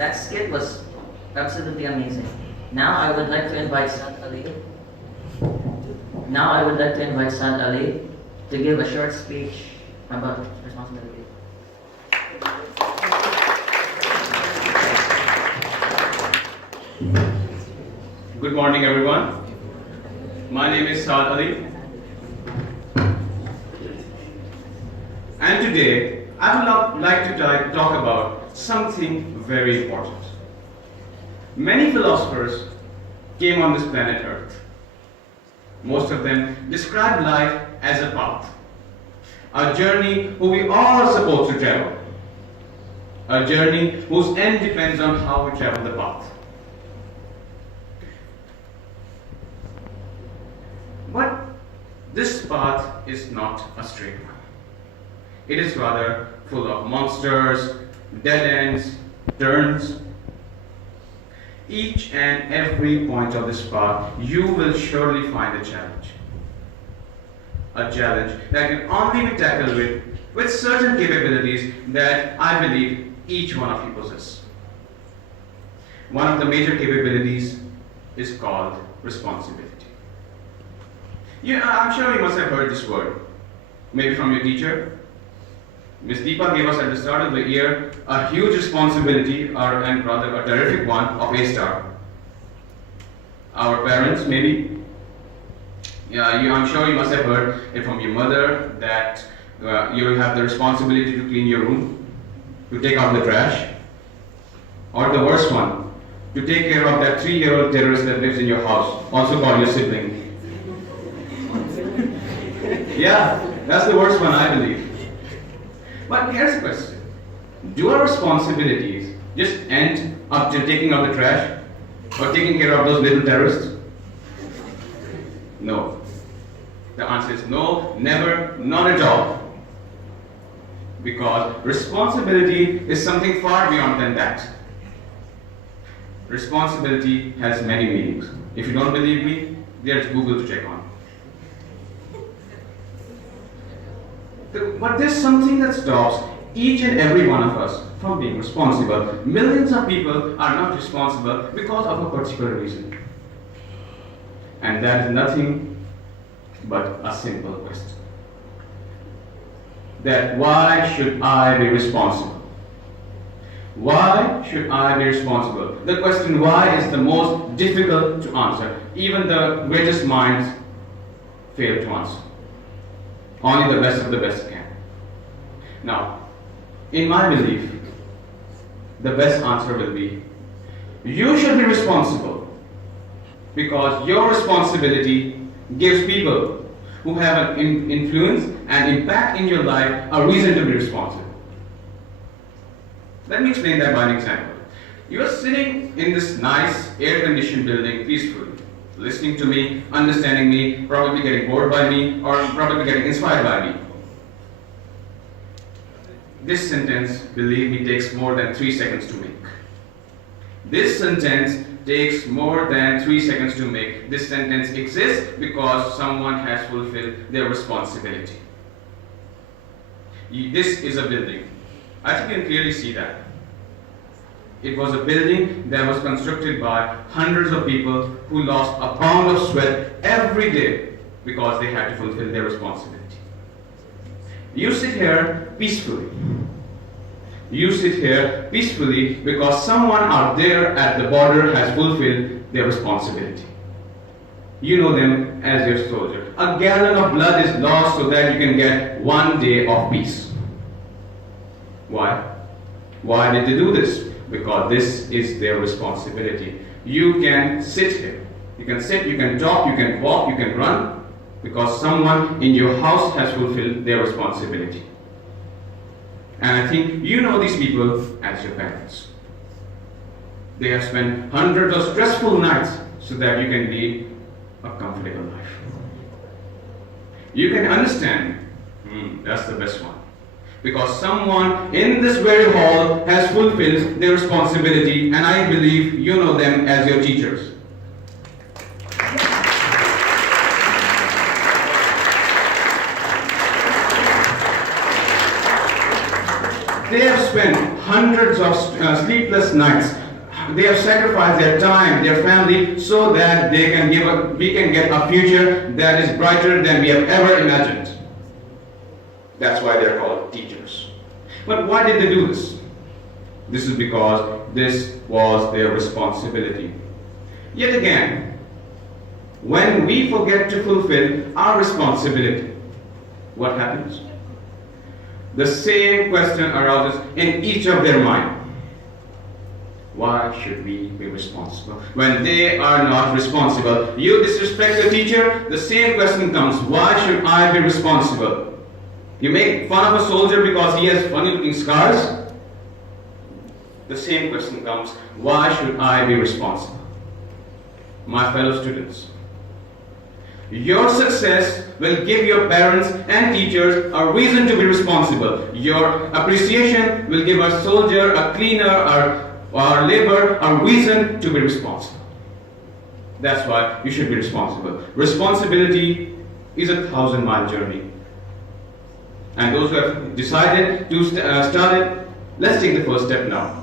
That skit was absolutely amazing. Now I would like to invite Saad Ali. Now I would like to invite Saad Ali to give a short speech about responsibility. Good morning, everyone. My name is Saad Ali. And today, I would like to talk about something very important. Many philosophers came on this planet Earth. Most of them describe life as a path, a journey who we all are supposed to travel, a journey whose end depends on how we travel the path. But this path is not a straight one. It is rather full of monsters, dead ends, turns. Each and every point of this path, you will surely find a challenge. A challenge that can only be tackled with certain capabilities that I believe each one of you possess. One of the major capabilities is called responsibility. I'm sure you must have heard this word, maybe from your teacher. Ms. Deepa gave us at the start of the year a huge responsibility, and rather a terrific one, of A star. Our parents, maybe. I'm sure you must have heard it from your mother that you have the responsibility to clean your room, to take out the trash, or the worst one, to take care of that 3-year-old terrorist that lives in your house, also called your sibling. Yeah, that's the worst one, I believe. But here's the question. Do our responsibilities just end up to taking out the trash or taking care of those little terrorists? No. The answer is no, never, not at all. Because responsibility is something far beyond than that. Responsibility has many meanings. If you don't believe me, there's Google to check on. But there's something that stops each and every one of us from being responsible. Millions of people are not responsible because of a particular reason. And that is nothing but a simple question. That why should I be responsible? Why should I be responsible? The question why is the most difficult to answer. Even the greatest minds fail to answer. Only the best of the best can. Now, in my belief, the best answer will be, you should be responsible because your responsibility gives people who have an influence and impact in your life a reason to be responsible. Let me explain that by an example. You are sitting in this nice air-conditioned building peacefully, listening to me, understanding me, probably getting bored by me, or probably getting inspired by me. This sentence, believe me, takes more than 3 seconds to make. This sentence takes more than 3 seconds to make. This sentence exists because someone has fulfilled their responsibility. This is a building. I think you can clearly see that. It was a building that was constructed by hundreds of people who lost a pound of sweat every day because they had to fulfill their responsibility. You sit here peacefully. You sit here peacefully because someone out there at the border has fulfilled their responsibility. You know them as your soldier. A gallon of blood is lost so that you can get 1 day of peace. Why? Why did they do this? Because this is their responsibility. You can sit here. You can sit, you can talk, you can walk, you can run, because someone in your house has fulfilled their responsibility. And I think you know these people as your parents. They have spent hundreds of stressful nights so that you can lead a comfortable life. You can understand, that's the best one. Because someone in this very hall has fulfilled their responsibility, and I believe you know them as your teachers. They have spent hundreds of sleepless nights. They have sacrificed their time, their family, so that we can get a future that is brighter than we have ever imagined. That's why they're called teachers. But why did they do this? This is because this was their responsibility. Yet again, when we forget to fulfill our responsibility, what happens? The same question arises in each of their mind. Why should we be responsible? When they are not responsible, you disrespect the teacher, the same question comes. Why should I be responsible? You make fun of a soldier because he has funny looking scars. The same question comes. Why should I be responsible? My fellow students, your success will give your parents and teachers a reason to be responsible. Your appreciation will give a soldier, a cleaner, or laborer a reason to be responsible. That's why you should be responsible. Responsibility is a 1,000-mile journey. And those who have decided to start it, let's take the first step now.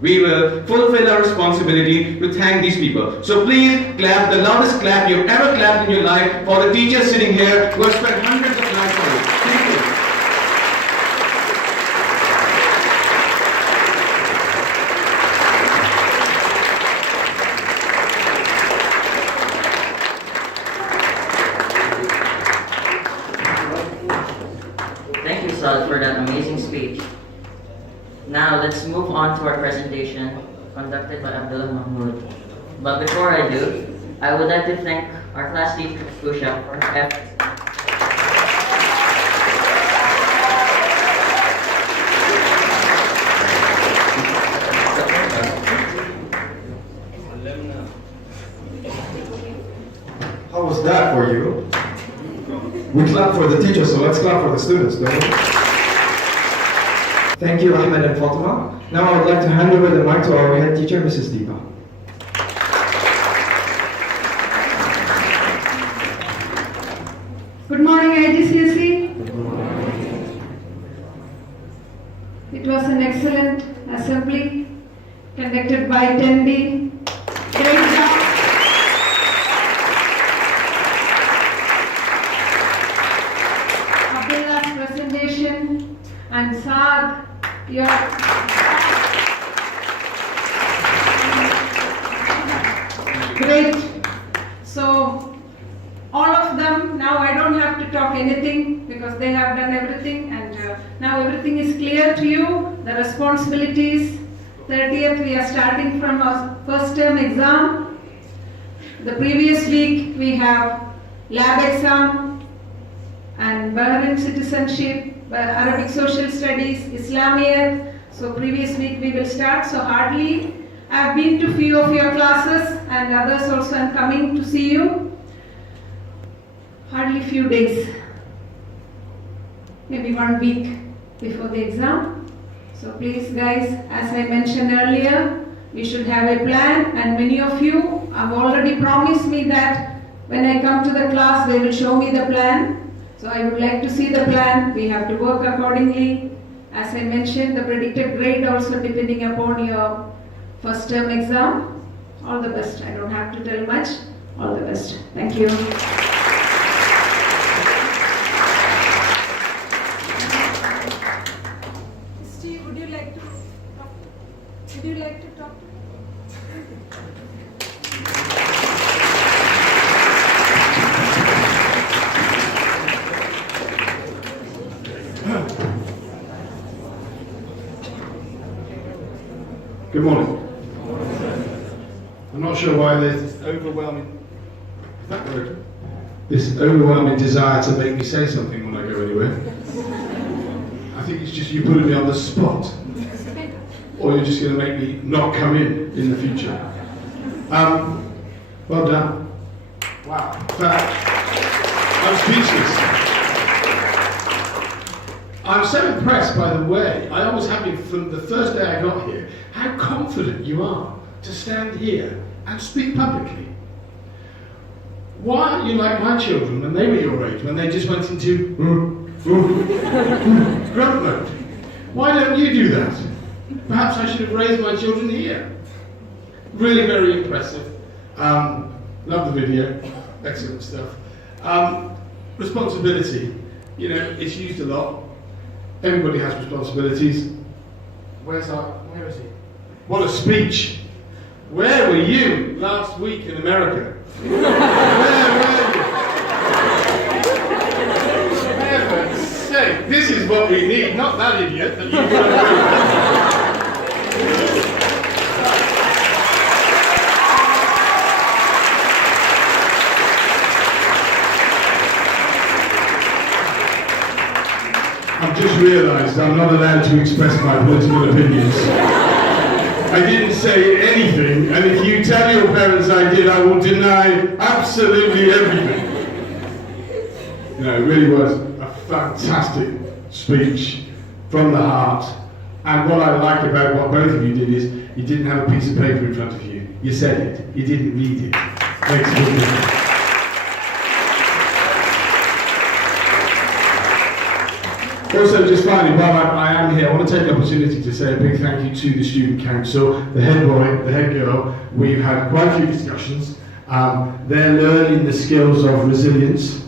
We will fulfill our responsibility to thank these people. So please clap the loudest clap you've ever clapped in your life for the teachers sitting here who have spent hundreds of lives for you. Thank you. Thank you, Saad, for that amazing speech. Now, let's move on to our presentation conducted by Abdullah Mahmood. But before I do, I would like to thank our class teacher, Kusha, for her efforts. How was that for you? We clap for the teachers, so let's clap for the students, don't we? Thank you, Ahmed and Fatima. Now I would like to hand over the mic to our head teacher, Mrs. Deepa. Good morning, IGCSE. It was an excellent assembly conducted by 10D. Great job. Abdullah's presentation and Saad, your great. So all of them, now I don't have to talk anything because they have done everything, and now everything is clear to you. The responsibilities. 30th we are starting from our first term exam. The previous week we have lab exam and Bahrain citizenship, Arabic social studies, Islamiyat. So previous week we will start. So hardly I've been to few of your classes, and others also I'm coming to see you. Hardly few days, maybe 1 week before the exam. So please guys, as I mentioned earlier, we should have a plan, and many of you have already promised me that when I come to the class they will show me the plan. So I would like to see the plan. We have to work accordingly. As I mentioned, the predicted grade also depending upon your first term exam. All the best. I don't have to tell much. All the best. Thank you. Steve, would you like to talk? Would you like to talk? Good morning. I'm not sure why there's this overwhelming desire to make me say something when I go anywhere. I think it's just you putting me on the spot, or you're just going to make me not come in the future. Well done. Wow. I'm speechless. I'm so impressed by the way, I always have been from the first day I got here, how confident you are to stand here and speak publicly. Why aren't you like my children when they were your age, when they just went into grunt mode? Why don't you do that? Perhaps I should have raised my children here. Really very impressive. Love the video. Excellent stuff. Responsibility. You know, it's used a lot. Everybody has responsibilities. Where is he? What a speech. Where were you last week in America? Where were you? For heaven's sake, this is what we need, not that idiot that you've got I've just realised I'm not allowed to express my political opinions. I didn't say anything, and if you tell your parents I did, I will deny absolutely everything. You know, it really was a fantastic speech from the heart. And what I like about what both of you did is you didn't have a piece of paper in front of you. You said it. You didn't read it. Makes a good difference. Also, just finally, while I am here, I want to take the opportunity to say a big thank you to the Student Council, the head boy, the head girl. We've had quite a few discussions. They're learning the skills of resilience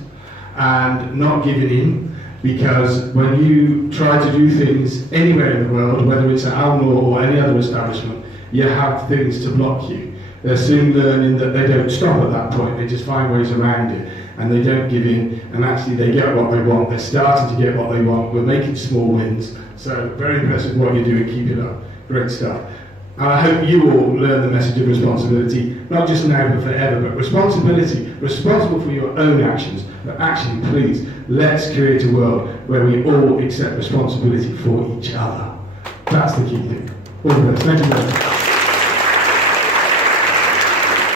and not giving in, because when you try to do things anywhere in the world, whether it's at Almore or any other establishment, you have things to block you. They're soon learning that they don't stop at that point, they just find ways around it. And they don't give in, and actually they get what they want. They're starting to get what they want. We're making small wins. So very impressive what you're doing. Keep it up. Great stuff. And I hope you all learn the message of responsibility, not just now but forever, but responsibility, responsible for your own actions. But actually, please, let's create a world where we all accept responsibility for each other. That's the key thing. All the best. Thank you very much.